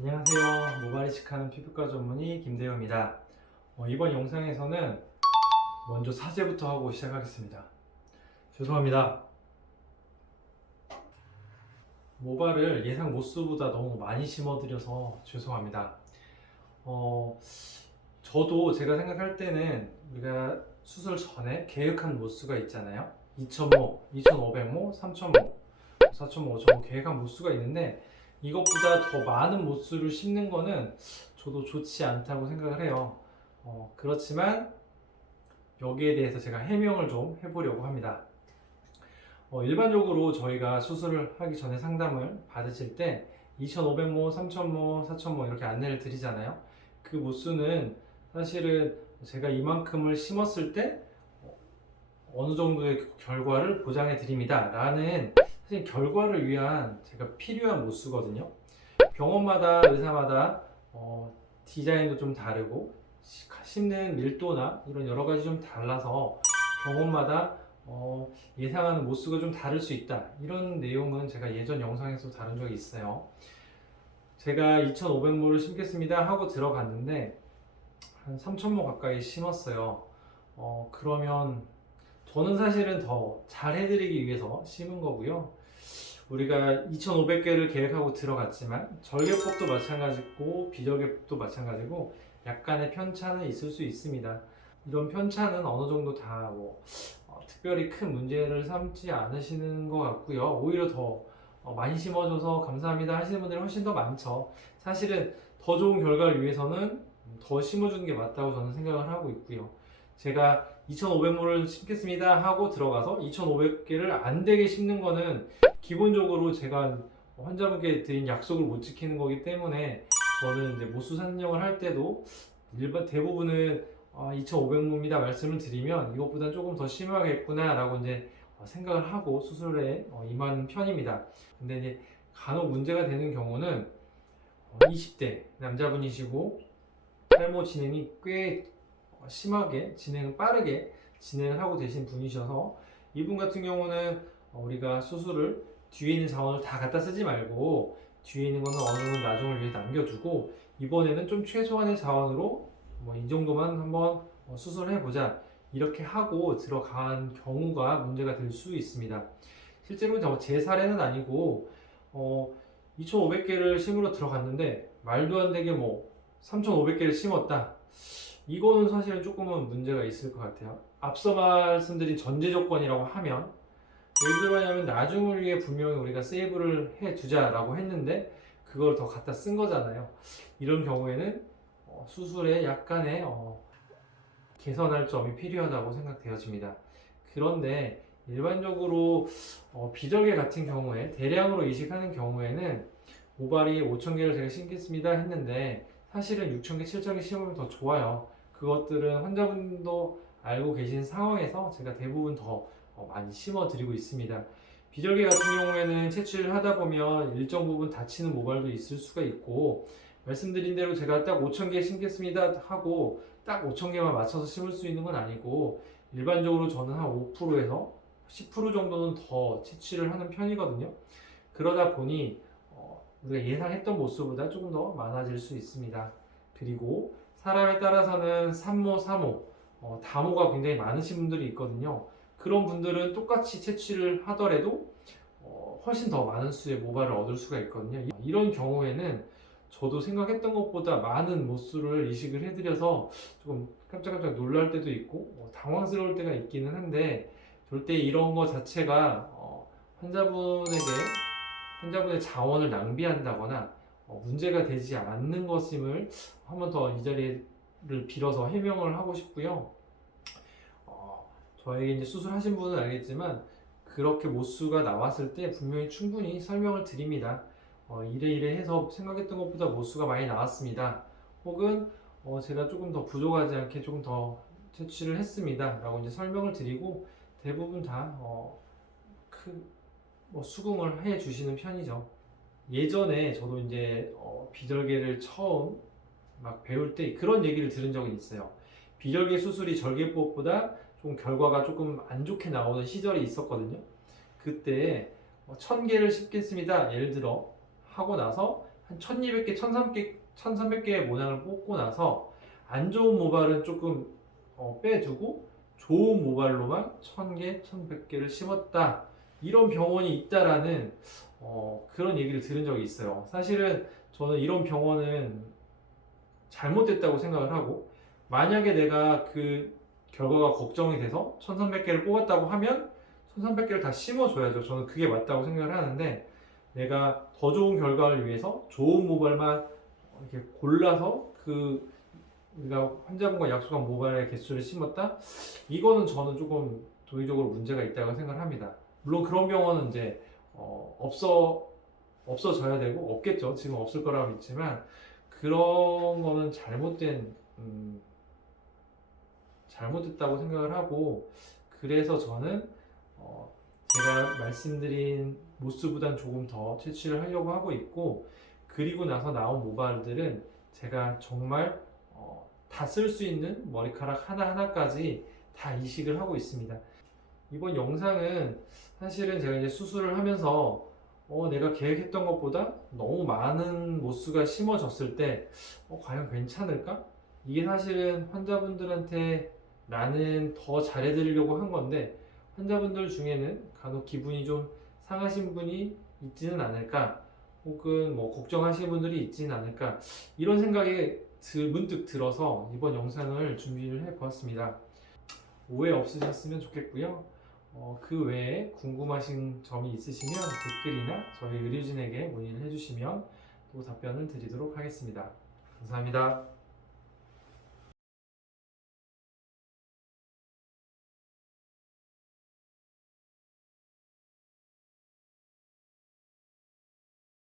안녕하세요. 모발 이식하는 피부과 전문의 김대호입니다. 이번 영상에서는 먼저 사죄부터 하고 시작하겠습니다. 죄송합니다. 모발을 예상 모수보다 너무 많이 심어드려서 죄송합니다. 저도 제가 생각할 때는 우리가 수술 전에 계획한 모수가 있잖아요. 2,000모, 2,500모, 3,000모, 4,000모, 5,000모 계획한 모수가 있는데 이것보다 더 많은 모수를 심는 거는 저도 좋지 않다고 생각을 해요. 그렇지만 여기에 대해서 제가 해명을 좀 해보려고 합니다. 일반적으로 저희가 수술을 하기 전에 상담을 받으실 때 2,500모, 3,000모, 4,000모 이렇게 안내를 드리잖아요. 그 모수는 사실은 제가 이만큼을 심었을 때 어느 정도의 결과를 보장해 드립니다 라는 사실 결과를 위한 제가 필요한 모수거든요. 병원마다 의사마다 디자인도 좀 다르고 심는 밀도나 이런 여러 가지 좀 달라서 병원마다 예상하는 모수가 좀 다를 수 있다, 이런 내용은 제가 예전 영상에서 다룬 적이 있어요. 제가 2,500모를 심겠습니다 하고 들어갔는데 한 3,000모 가까이 심었어요. 그러면 저는 사실은 더 잘 해드리기 위해서 심은 거고요. 우리가 2,500개를 계획하고 들어갔지만 절개법도 마찬가지고 비절개법도 마찬가지고 약간의 편차는 있을 수 있습니다. 이런 편차는 어느 정도 다 특별히 큰 문제를 삼지 않으시는 것 같고요. 오히려 더 많이 심어줘서 감사합니다 하시는 분들이 훨씬 더 많죠. 사실은 더 좋은 결과를 위해서는 더 심어주는 게 맞다고 저는 생각을 하고 있고요. 제가 2,500모를 심겠습니다 하고 들어가서 2,500개를 안 되게 심는 거는 기본적으로 제가 환자분께 드린 약속을 못 지키는 거기 때문에 저는 이제 모수 산정을 할 때도 대부분은 2,500모입니다 말씀을 드리면 이것보다 조금 더 심하겠구나 라고 이제 생각을 하고 수술에 임하는 편입니다. 근데 이제 간혹 문제가 되는 경우는 20대 남자분이시고 탈모 진행이 꽤 심하게 빠르게 진행을 하고 계신 분이셔서 이분 같은 경우는 우리가 수술을 뒤에 있는 자원을 다 갖다 쓰지 말고 뒤에 있는 거는 어느 정도 나중을 위해 남겨두고 이번에는 좀 최소한의 자원으로 이 정도만 한번 수술을 해보자 이렇게 하고 들어간 경우가 문제가 될 수 있습니다. 실제로 제 사례는 아니고 2,500개를 심으러 들어갔는데 말도 안 되게 3,500개를 심었다, 이거는 사실은 조금은 문제가 있을 것 같아요. 앞서 말씀드린 전제 조건이라고 하면 왜 그러냐면 나중을 위해 분명히 우리가 세이브를 해 두자라고 했는데 그걸 더 갖다 쓴 거잖아요. 이런 경우에는 수술에 약간의 개선할 점이 필요하다고 생각되어집니다. 그런데 일반적으로 비절개 같은 경우에 대량으로 이식하는 경우에는 모발이 5,000개를 제가 심겠습니다 했는데 사실은 6,000개, 7,000개 심으면 더 좋아요. 그것들은 환자분도 알고 계신 상황에서 제가 대부분 더 많이 심어드리고 있습니다. 비절개 같은 경우에는 채취를 하다 보면 일정 부분 다치는 모발도 있을 수가 있고, 말씀드린 대로 제가 딱 5,000개 심겠습니다 하고 딱 5,000개만 맞춰서 심을 수 있는 건 아니고 일반적으로 저는 한 5%에서 10% 정도는 더 채취를 하는 편이거든요. 그러다 보니 우리가 예상했던 모수보다 조금 더 많아질 수 있습니다. 그리고 사람에 따라서는 3모, 4모, 다모가 굉장히 많으신 분들이 있거든요. 그런 분들은 똑같이 채취를 하더라도 훨씬 더 많은 수의 모발을 얻을 수가 있거든요. 이런 경우에는 저도 생각했던 것보다 많은 모수를 이식을 해드려서 조금 깜짝깜짝 놀랄 때도 있고 당황스러울 때가 있기는 한데, 절대 이런 거 자체가 환자분의 자원을 낭비한다거나 문제가 되지 않는 것임을 한 번 더 이 자리를 빌어서 해명을 하고 싶고요. 저에게 이제 수술하신 분은 알겠지만 그렇게 모수가 나왔을 때 분명히 충분히 설명을 드립니다. 이래 해서 생각했던 것보다 모수가 많이 나왔습니다. 혹은 제가 조금 더 부족하지 않게 조금 더 채취를 했습니다 라고 이제 설명을 드리고 대부분 다 수긍을 해 주시는 편이죠. 예전에 저도 이제 비절개를 처음 막 배울 때 그런 얘기를 들은 적은 있어요. 비절개 수술이 절개법보다 좀 결과가 조금 안 좋게 나오는 시절이 있었거든요. 그때 1,000개를 심겠습니다 예를 들어 하고 나서 한 1200개, 1300개의 모양을 뽑고 나서 안 좋은 모발은 조금 빼두고 좋은 모발로만 1000개, 1100개를 심었다. 이런 병원이 있다라는 그런 얘기를 들은 적이 있어요. 사실은 저는 이런 병원은 잘못됐다고 생각을 하고, 만약에 내가 그 결과가 걱정이 돼서 1300개를 뽑았다고 하면 1300개를 다 심어줘야죠. 저는 그게 맞다고 생각을 하는데, 내가 더 좋은 결과를 위해서 좋은 모발만 이렇게 골라서 우리가 환자분과 약속한 모발의 개수를 심었다? 이거는 저는 조금 도의적으로 문제가 있다고 생각을 합니다. 물론 그런 병원은 이제 없어져야 되고, 없겠죠. 지금 없을 거라고 믿지만, 그런 거는 잘못됐다고 생각을 하고, 그래서 저는 제가 말씀드린 모스보단 조금 더 채취를 하려고 하고 있고, 그리고 나서 나온 모발들은 제가 정말 다 쓸 수 있는 머리카락 하나하나까지 다 이식을 하고 있습니다. 이번 영상은 사실은 제가 이제 수술을 하면서 내가 계획했던 것보다 너무 많은 모수가 심어졌을 때 과연 괜찮을까? 이게 사실은 환자분들한테 나는 더 잘해드리려고 한 건데, 환자분들 중에는 간혹 기분이 좀 상하신 분이 있지는 않을까, 혹은 뭐 걱정하시는 분들이 있지는 않을까, 이런 생각이 문득 들어서 이번 영상을 준비를 해 보았습니다. 오해 없으셨으면 좋겠고요. 그 외에 궁금하신 점이 있으시면 댓글이나 저희 의료진에게 문의를 해주시면 또 답변을 드리도록 하겠습니다. 감사합니다.